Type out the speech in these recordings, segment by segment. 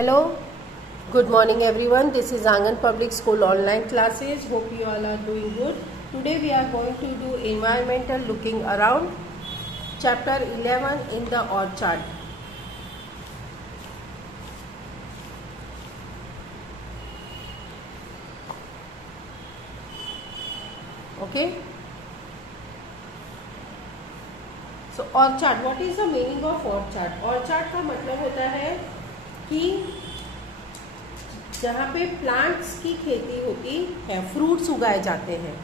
Hello, good morning everyone. This is Angan Public School online classes. Hope you all are doing good. Today we are going to do environmental looking around, chapter 11 in the orchard. Okay. So orchard, what is the meaning of orchard? Orchard का मतलब होता है कि जहाँ पे plants की खेती होती है, फ्रूट्स उगाए जाते हैं,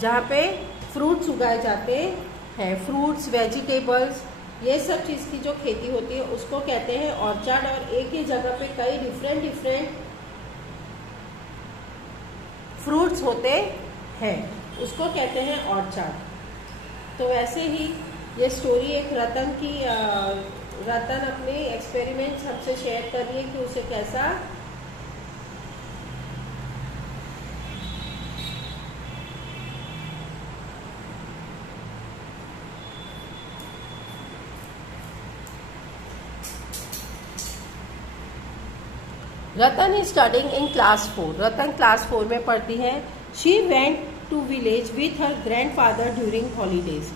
जहाँ पे फ्रूट्स उगाए जाते हैं, फ्रूट्स, वेजिटेबल्स, ये सब चीज़ की जो खेती होती है उसको कहते हैं ऑर्चर्ड। और एक ही जगह पे कई डिफरेंट फ्रूट्स होते हैं, उसको कहते हैं ऑर्चर्ड। तो वैसे ही ये स्टोरी एक रतन अपने एक्सपेरिमेंट सबसे शेयर कर रही है कि उसे कैसा Ratan is studying in class 4। Ratan class 4 में पढ़ती है। She went to village with her grandfather during holidays.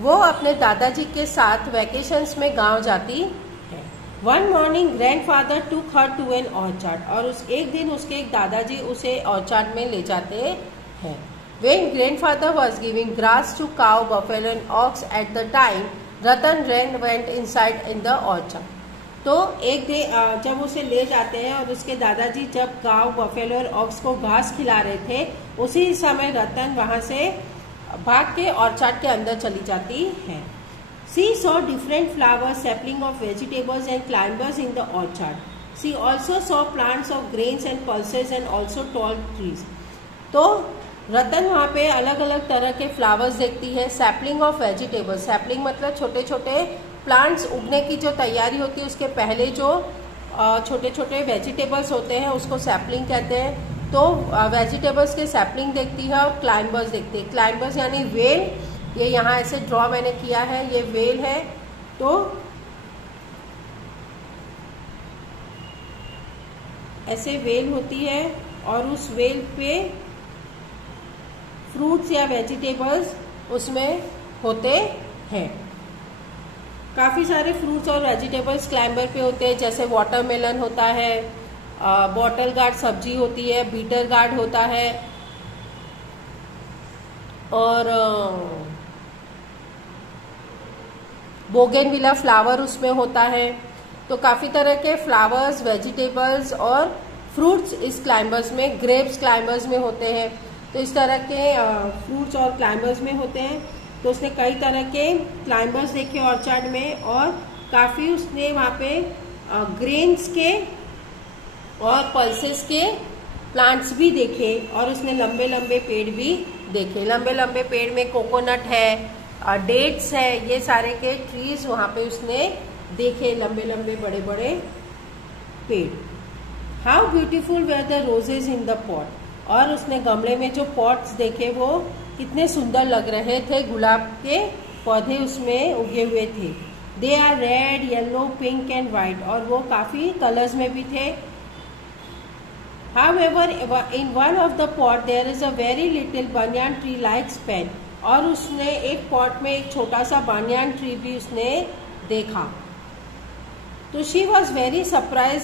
वो अपने दादाजी के साथ वैकेशंस में गांव जाती है। वन मॉर्निंग ग्रैंडफादर टूक हर टू एन ऑर्चर्ड। और एक दिन उसके एक दादाजी उसे ऑर्चर्ड में ले जाते हैं। When grandfather was giving grass to cow, buffalo and ox at the time, Ratan went inside in the orchard. तो एक दिन जब उसे ले जाते हैं और उसके दादाजी जब काउ, बफेलो और ऑक्स को घास खिला रहे थे, उसी समय रतन वहां से भाग के ऑर्चर्ड के अंदर चली जाती है। She saw different flowers, sapling of vegetables and climbers in the orchard. She also saw plants of grains and pulses and also tall trees. तो रतन वहाँ पे अलग अलग तरह के फ्लावर्स देखती है। सैपलिंग ऑफ वेजिटेबल्स, सैपलिंग मतलब छोटे छोटे प्लांट्स उगने की जो तैयारी होती है उसके पहले जो छोटे छोटे वेजिटेबल्स होते हैं उसको सैपलिंग कहते हैं। तो वेजिटेबल्स के सैपलिंग देखती है और क्लाइंबर्स देखती है। क्लाइंबर्स यानी वेल, ये यहाँ ऐसे ड्रॉ मैंने किया है, ये वेल है। तो ऐसे वेल होती है और उस वेल पे फ्रूट्स या वेजिटेबल्स उसमें होते हैं। काफ़ी सारे फ्रूट्स और वेजिटेबल्स क्लाइंबर पे होते हैं, जैसे वाटरमेलन होता है, बॉटल गार्ड सब्जी होती है, बीटर गार्ड होता है और बोगेनविला फ्लावर उसमें होता है। तो काफ़ी तरह के फ्लावर्स, वेजिटेबल्स और फ्रूट्स इस क्लाइंबर्स में, ग्रेप्स क्लाइंबर्स में होते हैं। तो इस तरह के फ्रूट्स और क्लाइंबर्स में होते हैं। तो उसने कई तरह के क्लाइंबर्स देखे ऑर्चर्ड में और काफ़ी उसने वहाँ पे ग्रेन्स के और पल्सेस के प्लांट्स भी देखे और उसने लंबे लंबे पेड़ भी देखे। लंबे लंबे पेड़ में कोकोनट है, डेट्स है, ये सारे के ट्रीज वहाँ पे उसने देखे, लंबे लंबे बड़े बड़े पेड़। How beautiful were the roses in the pot. और उसने गमले में जो पॉट्स देखे वो कितने सुंदर लग रहे थे, गुलाब के पौधे उसमें उगे हुए थे। They are red, yellow, pink and white. और वो काफी कलर्स में भी थे। However, in one of the pot there is a very little banyan tree like span। और उसने एक पॉट में एक छोटा सा बानियान ट्री भी उसने देखा। तो she was very surprise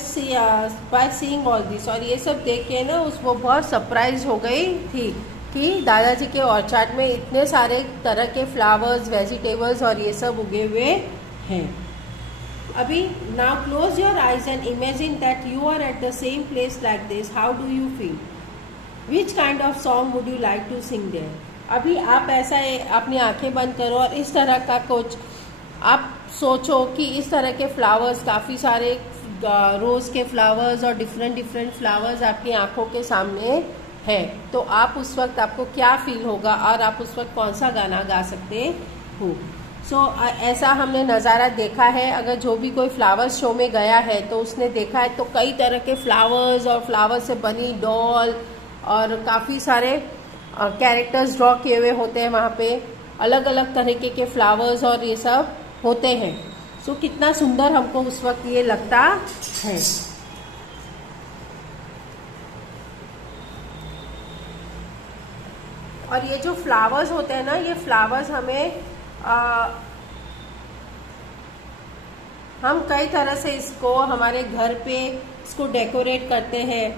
by seeing all this. और ये सब देख के ना वो बहुत सरप्राइज हो गई थी कि दादाजी के ऑर्चर्ड में इतने सारे तरह के फ्लावर्स, वेजिटेबल्स और ये सब उगे हुए हैं। अभी now close your eyes and imagine that you are at the same place like this. How do you feel? Which kind of song would you like to sing there? अभी आप ऐसा अपनी आंखें बंद करो और इस तरह का कुछ आप सोचो कि इस तरह के फ्लावर्स, काफ़ी सारे रोज़ के फ्लावर्स और डिफरेंट फ्लावर्स आपकी आंखों के सामने है। तो आप उस वक्त आपको क्या फील होगा और आप उस वक्त कौन सा गाना गा सकते हो? ऐसा हमने नज़ारा देखा है। अगर जो भी कोई फ्लावर्स शो में गया है तो उसने देखा है तो कई तरह के फ्लावर्स और फ्लावर्स से बनी डॉल और काफ़ी सारे कैरेक्टर्स ड्रॉ किए हुए होते हैं वहाँ पे। अलग अलग तरीके के फ्लावर्स और ये सब होते हैं। सो कितना सुंदर हमको उस वक्त ये लगता है। और ये जो फ्लावर्स होते हैं ना, ये फ्लावर्स हमें हम कई तरह से इसको हमारे घर पे इसको डेकोरेट करते हैं।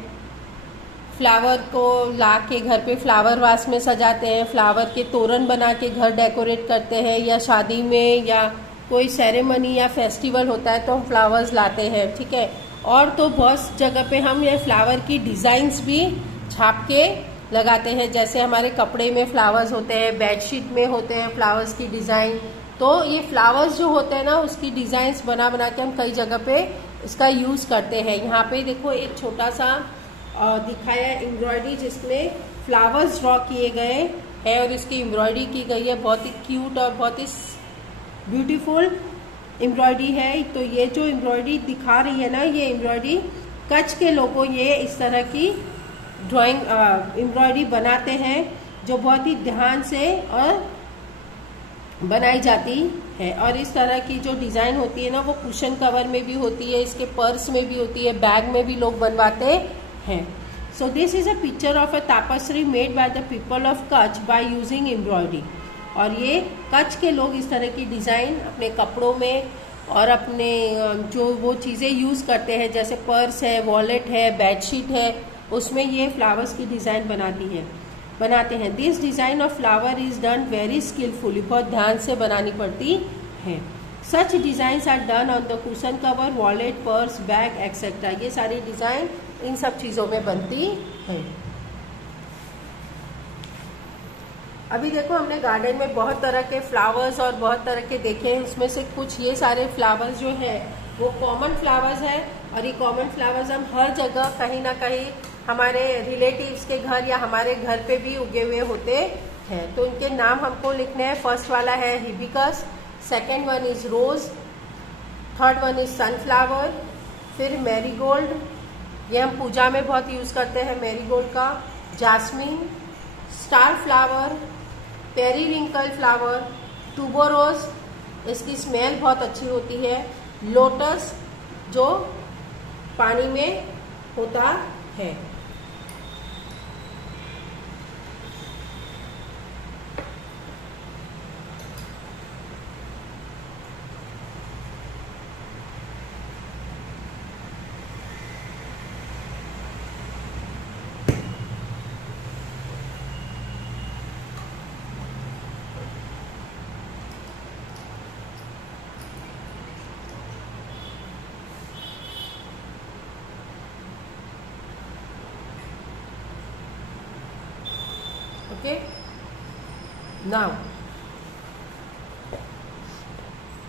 फ्लावर को ला के घर पे फ्लावर वास में सजाते हैं, फ्लावर के तोरण बना के घर डेकोरेट करते हैं, या शादी में या कोई सेरेमनी या फेस्टिवल होता है तो हम फ्लावर्स लाते हैं, ठीक है। और तो बहुत जगह पे हम ये फ्लावर की डिजाइन्स भी छाप के लगाते हैं, जैसे हमारे कपड़े में फ्लावर्स होते हैं, बेडशीट में होते हैं फ्लावर्स की डिजाइन। तो ये फ्लावर्स जो होते हैं ना, उसकी डिजाइन्स बना बना के हम कई जगह पे इसका यूज करते हैं। यहाँ पे देखो एक छोटा सा दिखाया एम्ब्रॉयडरी जिसमें फ्लावर्स ड्रॉ किए गए हैं और इसकी एम्ब्रॉयडरी की गई है। बहुत ही क्यूट और बहुत ही ब्यूटीफुल एम्ब्रॉयडरी है। तो ये जो एम्ब्रॉयडरी दिखा रही है ना, ये एम्ब्रॉयडरी कच्छ के लोगों ये इस तरह की ड्राइंग एम्ब्रॉयडरी बनाते हैं, जो बहुत ही ध्यान से और बनाई जाती है। और इस तरह की जो डिजाइन होती है ना, वो कुशन कवर में भी होती है, इसके पर्स में भी होती है, बैग में भी लोग बनवाते हैं। So this is a picture of a tapestry made by the people of Kutch by using embroidery. और ये कच्छ के लोग इस तरह की डिजाइन अपने कपड़ों में और अपने जो वो चीजें यूज करते हैं, जैसे पर्स है, वॉलेट है, बेडशीट है, उसमें ये फ्लावर्स की डिजाइन बनाते हैं। This design of flower is done very skilfully, बहुत ध्यान से बनानी पड़ती है। Such design are done on the cushion cover, wallet, purse, bag etcetera. ये सारी डिजाइन इन सब चीजों में बनती है। अभी देखो हमने गार्डन में बहुत तरह के फ्लावर्स और बहुत तरह के देखे हैं, उसमें से कुछ ये सारे फ्लावर्स जो है वो कॉमन फ्लावर्स है। और ये कॉमन फ्लावर्स हम हर जगह कहीं ना कहीं हमारे रिलेटिव्स के घर या हमारे घर पे भी उगे हुए होते हैं। तो इनके नाम हमको लिखने हैं। फर्स्ट वाला है hibiscus, second one is rose, third one is sunflower, फिर मैरीगोल्ड, ये हम पूजा में बहुत यूज करते हैं मैरीगोल्ड का, jasmine, star flower, periwinkle flower, tuberose, इसकी स्मेल बहुत अच्छी होती है, लोटस जो पानी में होता है। Okay, now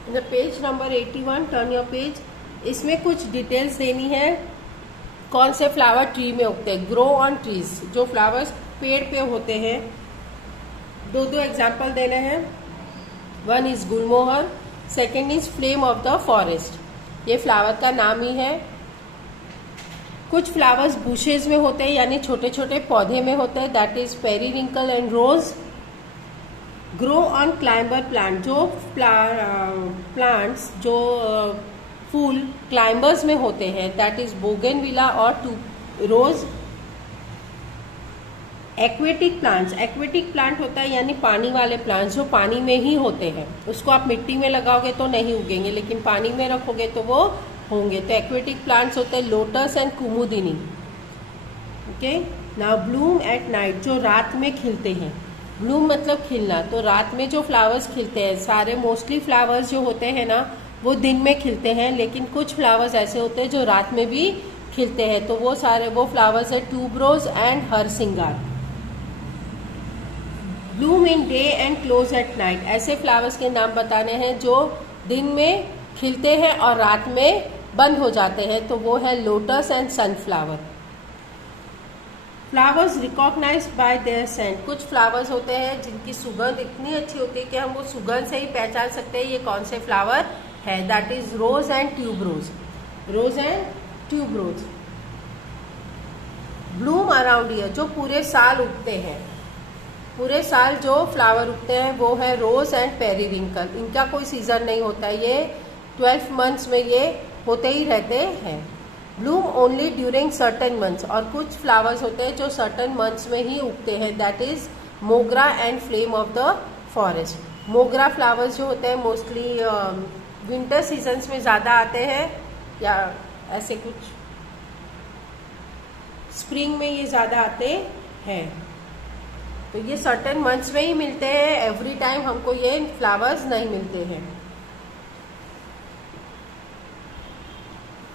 in the page number 81, turn your page। इसमें कुछ डिटेल्स देनी है कौन से फ्लावर ट्री में उगते हैं। ग्रो ऑन ट्रीज, जो फ्लावर्स पेड़ पे होते हैं, दो एग्जाम्पल देने हैं। One is Gulmohar, second is flame of the forest. ये फ्लावर का नाम ही है। कुछ फ्लावर्स बुशेज में होते हैं, यानी छोटे छोटे पौधे में होते हैं, that is periwinkle and rose. Grow on climber plant, जो प्लांट्स जो फूल क्लाइंबर्स में होते हैं, दैट इज बोगेनविला और रोज। एक्वेटिक प्लांट्स, एक्वेटिक प्लांट होता है यानी पानी वाले प्लांट्स जो पानी में ही होते हैं। उसको आप मिट्टी में लगाओगे तो नहीं उगेंगे, लेकिन पानी में रखोगे तो वो होंगे। तो एक्वेटिक प्लांट्स होते हैं lotus and Kumudini. Okay, now Bloom at night, जो रात में खिलते हैं। ब्लूम मतलब खिलना, तो रात में जो फ्लावर्स खिलते हैं, सारे मोस्टली फ्लावर्स जो होते हैं ना वो दिन में खिलते हैं, लेकिन कुछ फ्लावर्स ऐसे होते हैं जो रात में भी खिलते हैं। तो वो फ्लावर्स है ट्यूबरोज एंड हरसिंगार। Bloom in day and close at night, ऐसे फ्लावर्स के नाम बताने हैं जो दिन में खिलते हैं और रात में बंद हो जाते हैं। तो वो है lotus and sunflower. Flowers recognise by their scent, कुछ फ्लावर्स होते हैं जिनकी सुगंध इतनी अच्छी होती है कि हम वो सुगंध से ही पहचान सकते हैं ये कौन से फ्लावर है। That is rose and tuberose, rose and tuberose. Bloom around year, जो पूरे साल उगते हैं। पूरे साल जो फ्लावर उगते हैं वो है रोज एंड पेरीविंकल। इनका कोई सीजन नहीं होता, ये 12 मंथ्स में ये होते ही रहते हैं। Bloom only during certain months, और कुछ फ्लावर्स होते हैं जो सर्टेन मंथ्स में ही उगते हैं, दैट इज मोगरा and flame of the forest. मोगरा फ्लावर्स जो होते हैं मोस्टली विंटर सीजन्स में ज्यादा आते हैं, या ऐसे कुछ स्प्रिंग में ये ज्यादा आते हैं। तो ये सर्टेन मंथ्स में ही मिलते हैं, एवरी टाइम हमको ये फ्लावर्स नहीं मिलते हैं।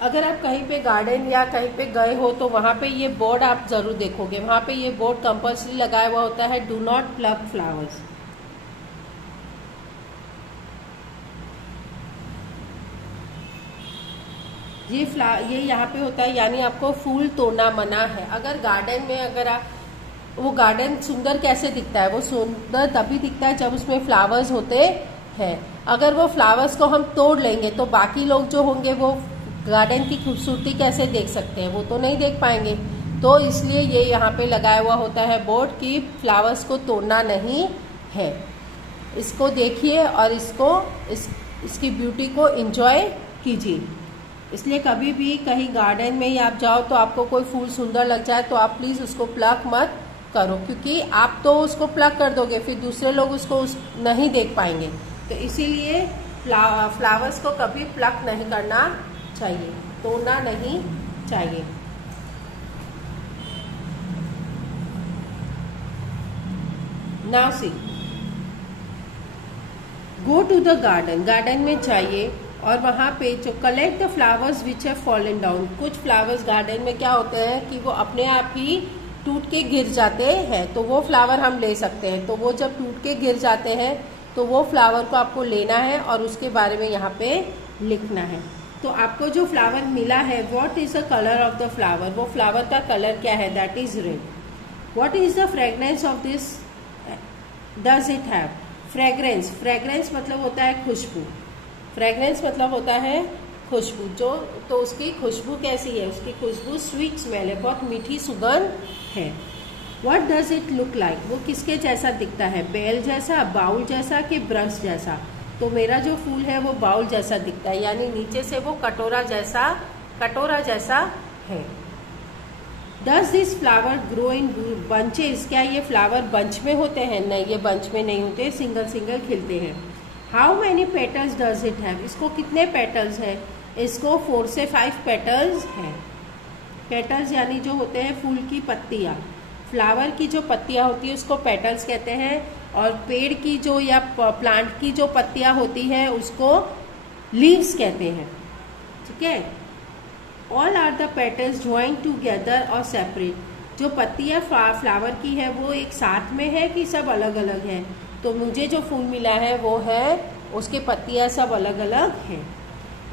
अगर आप कहीं पे गार्डन या कहीं पे गए हो तो वहां पे ये बोर्ड आप जरूर देखोगे, वहां पे ये बोर्ड कंपल्सरी लगाया हुआ होता है, डू नॉट प्लग फ्लावर्स। ये यहाँ पे होता है, यानी आपको फूल तोड़ना मना है। अगर गार्डन में अगर आप, वो गार्डन सुंदर कैसे दिखता है, वो सुंदर तभी दिखता है जब उसमें फ्लावर्स होते हैं। अगर वो फ्लावर्स को हम तोड़ लेंगे तो बाकी लोग जो होंगे वो गार्डन की खूबसूरती कैसे देख सकते हैं, वो तो नहीं देख पाएंगे। तो इसलिए ये यहाँ पे लगाया हुआ होता है बोर्ड कि फ्लावर्स को तोड़ना नहीं है। इसको देखिए और इसकी ब्यूटी को एंजॉय कीजिए। इसलिए कभी भी कहीं गार्डन में ही आप जाओ तो आपको कोई फूल सुंदर लग जाए तो आप प्लीज उसको प्लक मत करो, क्योंकि आप तो उसको प्लक कर दोगे, फिर दूसरे लोग उसको नहीं देख पाएंगे। तो इसीलिए फ्लावर्स को कभी प्लक नहीं करना चाहिए, तोड़ना नहीं चाहिए। Now see, go to the garden. Garden में जाइए और वहां पे जो collect the flowers which have fallen down. कुछ फ्लावर्स गार्डन में क्या होते हैं कि वो अपने आप ही टूट के गिर जाते हैं, तो वो फ्लावर हम ले सकते हैं। तो वो जब टूट के गिर जाते हैं तो वो फ्लावर को आपको लेना है और उसके बारे में यहाँ पे लिखना है। तो आपको जो फ्लावर मिला है, what is the colour of the flower, वो फ्लावर का कलर क्या है, that is red. What is the fragrance of this, does it have fragrance. Fragrance मतलब होता है खुशबू, फ्रेग्रेंस मतलब होता है खुशबू। जो तो उसकी खुशबू कैसी है, उसकी खुशबू स्वीट स्मेल है, बहुत मीठी सुगंध है। What does it look like, वो किसके जैसा दिखता है, बेल जैसा, बाउल जैसा कि ब्रश जैसा। तो मेरा जो फूल है वो बाउल जैसा दिखता है, यानी नीचे से वो कटोरा जैसा है। Does this flower grow in bunches, क्या ये फ्लावर बंच में होते हैं, नहीं ये बंच में नहीं होते, सिंगल सिंगल खिलते हैं। How many petals does it have, इसको कितने पेटल्स है, इसको 4 से 5 पेटल्स है। पेटल्स यानी जो होते हैं फूल की पत्तियां, फ्लावर की जो पत्तियां होती है उसको पेटल्स कहते हैं, और पेड़ की जो या प्लांट की जो पत्तियां होती है उसको लीव्स कहते हैं, ठीक है। All are the petals joint together और सेपरेट। जो पत्तियां फ्लावर की है वो एक साथ में है कि सब अलग अलग है। तो मुझे जो फूल मिला है वो है, उसके पत्तियां सब अलग अलग हैं।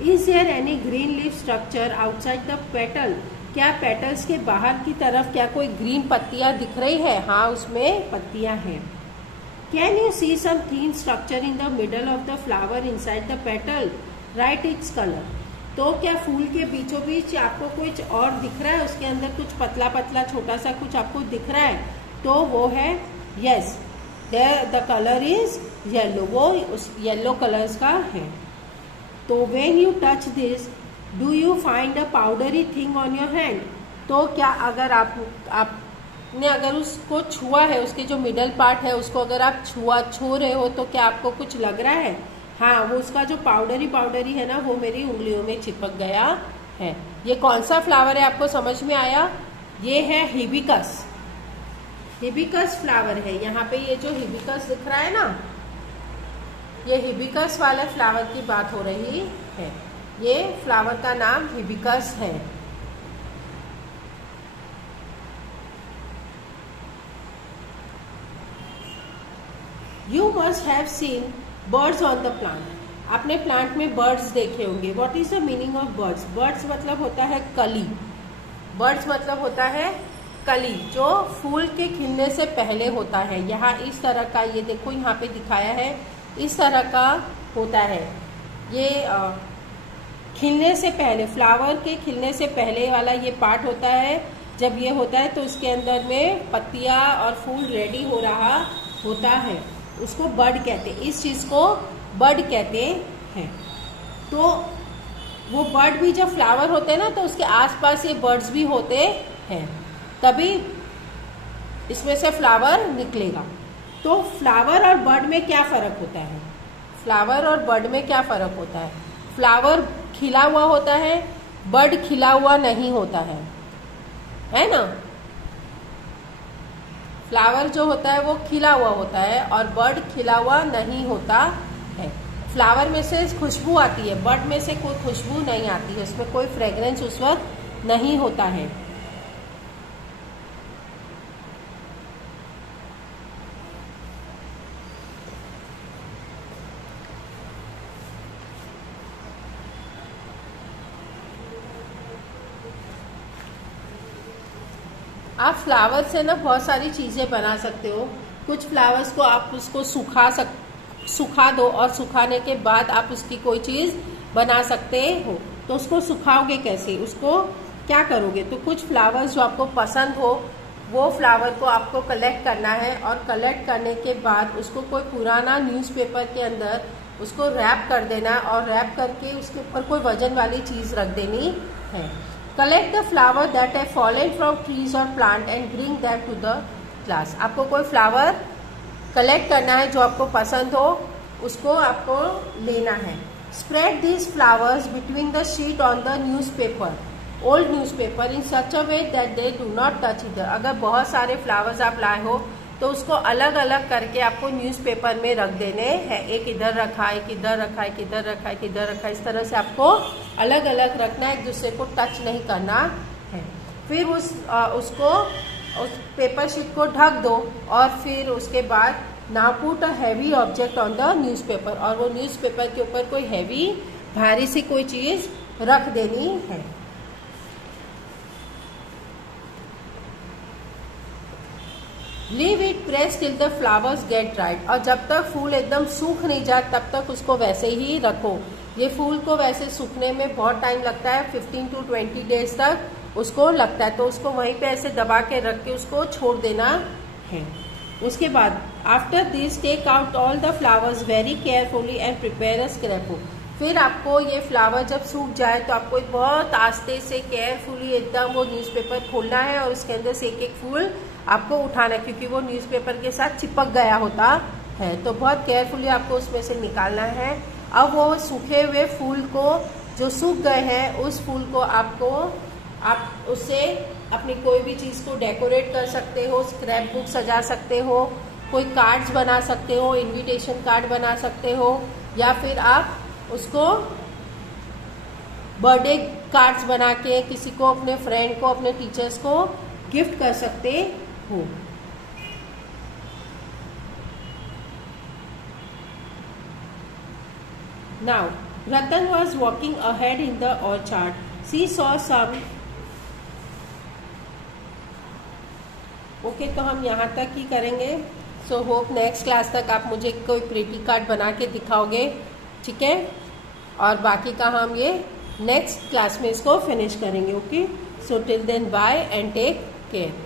Is there any green leaf structure outside the petal, क्या पेटल्स के बाहर की तरफ क्या कोई ग्रीन पत्तियां दिख रही है, हाँ उसमें पत्तियां हैं। Can you see some thin structure in the middle of the flower inside the petal, right its colour. तो क्या फूल के बीचों बीच आपको कुछ और दिख रहा है, उसके अंदर कुछ पतला पतला छोटा सा कुछ आपको दिख रहा है, तो वो है yes, the colour is yellow, वो उस येलो कलर्स का है। तो when you touch this do you find a powdery thing on your hand, तो क्या अगर आपने अगर उसको छुआ है, उसके जो मिडल पार्ट है उसको अगर आप छू रहे हो तो क्या आपको कुछ लग रहा है, हाँ वो उसका जो पाउडरी है ना वो मेरी उंगलियों में चिपक गया है। ये कौन सा फ्लावर है आपको समझ में आया, ये है हिबिस्कस। हिबिस्कस फ्लावर है, यहाँ पे ये जो हिबिस्कस दिख रहा है ना, ये हिबिस्कस वाले फ्लावर की बात हो रही है। ये फ्लावर का नाम हिबिस्कस है। You must have seen birds on the plant, आपने प्लांट में बर्ड्स देखे होंगे। What is the meaning of birds, birds मतलब होता है कली, बर्ड्स मतलब होता है कली, जो फूल के खिलने से पहले होता है। यहाँ इस तरह का, ये देखो यहाँ पे दिखाया है, इस तरह का होता है। ये खिलने से पहले, फ्लावर के खिलने से पहले वाला ये पार्ट होता है। जब ये होता है तो उसके अंदर में पत्तियां और फूल रेडी हो रहा होता है, उसको बड कहते हैं। इस चीज को बड कहते हैं। तो वो बर्ड भी जब फ्लावर होते हैं ना तो उसके आसपास ये बर्ड्स भी होते हैं, तभी इसमें से फ्लावर निकलेगा। तो फ्लावर और बर्ड में क्या फर्क होता है? फ्लावर और बर्ड में क्या फर्क होता है? फ्लावर खिला हुआ होता है, बर्ड खिला हुआ नहीं होता है ना। फ्लावर जो होता है वो खिला हुआ होता है और बर्ड खिला हुआ नहीं होता है। फ्लावर में से खुशबू आती है, बर्ड में से कोई खुशबू नहीं आती है, उसमें कोई फ्रेग्रेंस उस वक्त नहीं होता है। आप फ्लावर से ना बहुत सारी चीजें बना सकते हो। कुछ फ्लावर्स को आप उसको सुखा दो और सुखाने के बाद आप उसकी कोई चीज बना सकते हो। तो उसको सुखाओगे कैसे, उसको क्या करोगे? तो कुछ फ्लावर्स जो आपको पसंद हो वो फ्लावर को आपको कलेक्ट करना है और कलेक्ट करने के बाद उसको कोई पुराना न्यूज़पेपर के अंदर उसको रैप कर देना और रैप करके उसके ऊपर कोई वजन वाली चीज रख देनी है। Collect the flower that have fallen from trees और plant and bring that to the class. आपको कोई फ्लावर कलेक्ट करना है जो आपको पसंद हो, उसको आपको लेना है। Spread these flowers between the sheet on the newspaper, old newspaper in such a way that they do not touch इधर। अगर बहुत सारे फ्लावर्स आप लाए हो तो उसको अलग अलग करके आपको न्यूज़पेपर में रख देने हैं। एक इधर रखा, एक इधर रखा, एक इधर रखा, एक इधर रखा, इस तरह से आपको अलग अलग रखना है, एक दूसरे को टच नहीं करना है। फिर उसको उस पेपर शीट को ढक दो और फिर उसके बाद now put a heavy object on the newspaper, और वो न्यूज़पेपर के ऊपर कोई हैवी भारी सी कोई चीज रख देनी है। Leave it press till the flowers get dried, और जब तक फूल एकदम सूख नहीं जाए तब तक उसको वैसे ही रखो। ये फूल को वैसे सूखने में बहुत टाइम लगता है, 15 to 20 डेज तक उसको लगता है। तो उसको वहीं पे ऐसे दबा के रख के उसको छोड़ देना है। उसके बाद after this take out all the flowers very carefully and prepare a scrapbook. फिर आपको ये फ्लावर जब सूख जाए तो आपको बहुत आस्ते से केयरफुली एकदम वो न्यूज़पेपर खोलना है और उसके अंदर से एक एक फूल आपको उठाना है, क्योंकि वो न्यूज़पेपर के साथ चिपक गया होता है। तो बहुत केयरफुली आपको उसमें से निकालना है। अब वो सूखे हुए फूल को जो सूख गए हैं उस फूल को आप उससे अपनी कोई भी चीज को डेकोरेट कर सकते हो, स्क्रैप बुक सजा सकते हो, कोई कार्ड्स बना सकते हो, इनविटेशन कार्ड बना सकते हो, या फिर आप उसको बर्थडे कार्ड्स बना के किसी को, अपने फ्रेंड को, अपने टीचर्स को गिफ्ट कर सकते हो। Now, Ratan was walking ahead in the orchard. She saw some. Okay, तो हम यहाँ तक ही करेंगे। सो होप नेक्स्ट क्लास तक आप मुझे कोई प्रिटी कार्ड बना के दिखाओगे, ठीक है? और बाकी का हम ये नेक्स्ट क्लास में इसको फिनिश करेंगे। Okay, so till then bye and take care.